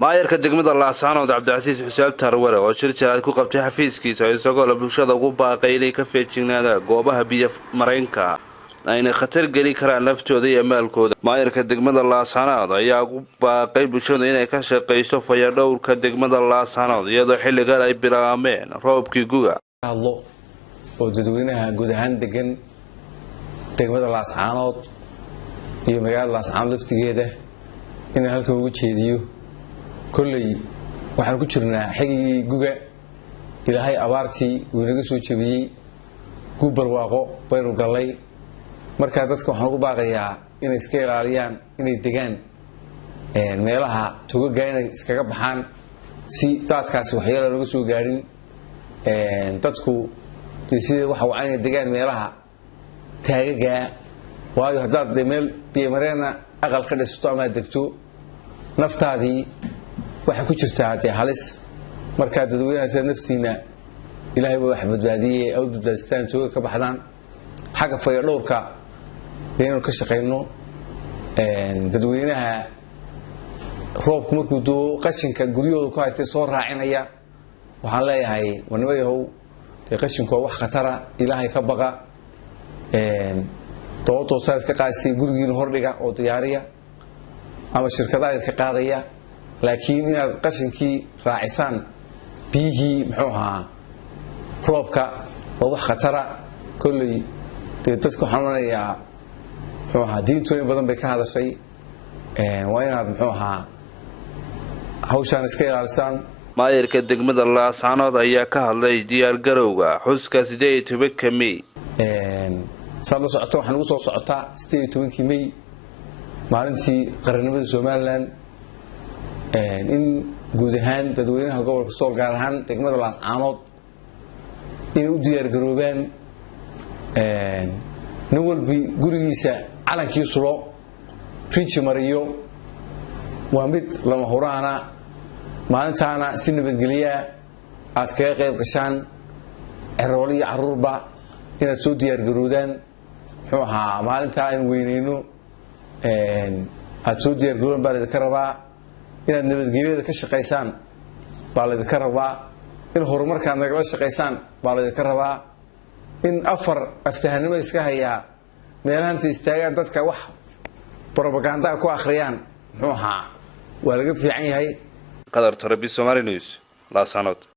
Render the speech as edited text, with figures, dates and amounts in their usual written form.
maayarka degmada Laascaanood Cabdicasiis Xuseen Tarware oo shir jiraad ku qabtay xafiiskiisa isagoo la bulshada ugu baaqay inay ka feejignaadaan goobaha biyo mareenka ayna khatar gali karaan naftooda iyo maalkooda. maayarka degmada Laascaanood ayaa ugu baaqay bulshada inay ka shaqeyso fayadhowrka degmada Laascaanood iyadoo xilligan ay bilaabeen roobkii guga oo dadweynaha guud ahaan degan degmada Laascaanood iyo magaalada Laascaanood laftigeeda in halka ugu jeediyo كلي waxaan ku jirnaa xigii guga ilaahay abaartii uu naga soo jabiyay ku barwaaqo baynu galay marka dadka waxaan ugu baaqayaa inay iska ilaaliyaan inay degaan meelaha togaga inay iskaga baxaan si dadkaasi waxyeello naga soo gaarin dadku sida waxa uu ay degaan meelaha taagaga waayo hadaad meel biyo mareena aqal ka dhisto ama degto naftaadii waxa ku jirta halis marka dadweynaha naftiina ilaahay wax badbaadiyay oo badbaadistaan jooga ka baxdaan xaga fayadhowrka inuu ka shaqeyno dadweynaha roobku markuu doo qashinka guryooda ku haystay soo raacinaya waxaan leeyahay wanabayahow qashinku wax khatara ilaahay ka baqa doodo saad ka qaasay gurigiina hordhiga oo diyaariya ama shirkadaha ka qaadaya laakiin inaad qashinkii raacisaan biyihii muxuu ahaa roobka oo wax khatara kulli dadku xanuunaya muxuu ahaa diintooyin badan bay ka hadashay waa inaad muxuu ahaa hawshan iska ilaalisaan. maayarka degmada Laascaanood ayaa ka hadlay diyaar garowga xuska 18 May saad la socoto waxaan ugu soo socotaa 18 May maalintii qarannimada Soomaaliland in guud ahaan dadweynaha gobolka Sool gaar ahaan degmada Laascaanood inay u diyaar garoobaan nin walba gurigiisa calankiisu loo rinji mariyo waa mid lama huraana maalintaana si nabadgelyo aad kaga qayb gashaan cirool iyo caruurba inaad soo diyaar garoodaan muxuu ahaa maalinta aan weyneyno aad soo diyaar garoodaan baa idinka rabaa inaad nabadgelyada ka shaqeysaan baa la idinka rabaa in horumarka nagala shaqeysaan baa la idinka rabaa in aftahanimo iska hayaa meelahan istaagaan dadka wax propaganda ku akhriyaan muxuu ahaa waa laga fiican yahay qadar tarabi Somali News Laascaanood.